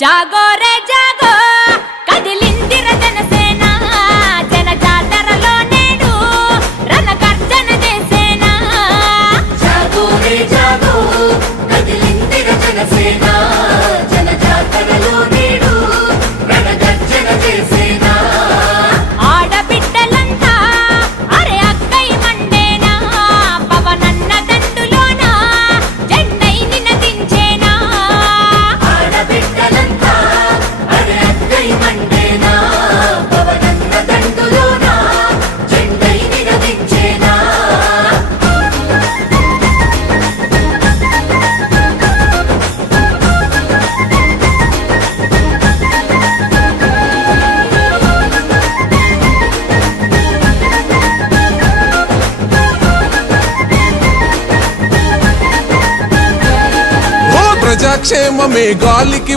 జాగో రే జాగో కదిలిందిర జనసేన జన జాతరలో నేడు రణగర్జన చేసేనా జాగో రే జాగో కదిలిందిర జనసేన జన జాతరలో నేడు రణగర్జన చేసేనా ఆడబిడ్డలంతా అరే అక్కై మండేనా పవనన్న దండులోన జెండై నినదించేనా ఆడబిడ్డలంతా అరే అక్కై మండేనా పవనన్న దండులోన జెండై నినదించేనా ప్రజాక్షేమమే గాలికి